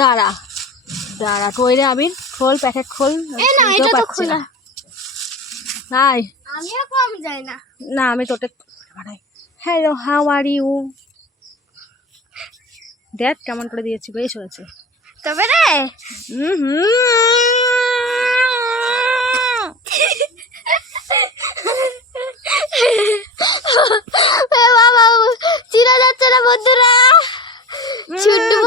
দাঁড়া দাঁড়া কইরে আবির খোল প্যাকেট খোল। না এটা তো খোলা নাই আমিও কম যাই না। না আমি তোতে বাড়াই। হ্যালো হাউ আর ইউ, দেখ কেমন করে দিয়েছি, বেশ হয়েছে। তবে রে বাবা চিরা যাচ্ছে না বন্ধুরা, ছুটু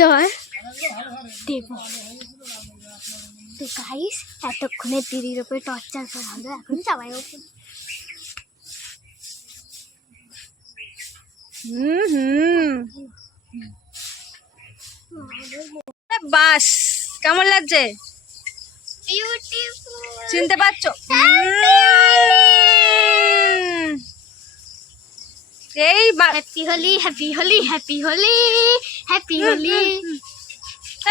ধর দেব। তো গাইস এতক্ষণে দিদির উপরে টর্চার করা হলো, এখন সবাই ওপর বাস কেমন লাগছে বিউটিফুল চিনতে পারছো? এই happy Holi happy Holi happy Holi happy Holi.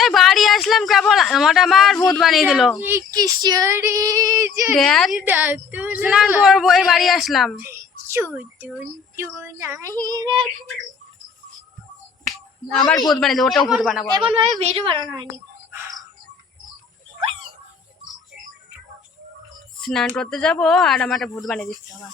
এই বাড়ি আসলাম কেবল আমার ভূত বানিয়ে দিল। কিশোরী স্নান করবো, এই বাড়ি আসলাম। আবার ভূত বানিয়ে দেবো, ওটাও ভূত বানাবো। এমন ভাবে ভিডিও বানানো হয়নি। স্নান করতে যাবো আর আমার একটা ভূত বানিয়ে দিচ্ছে আমার।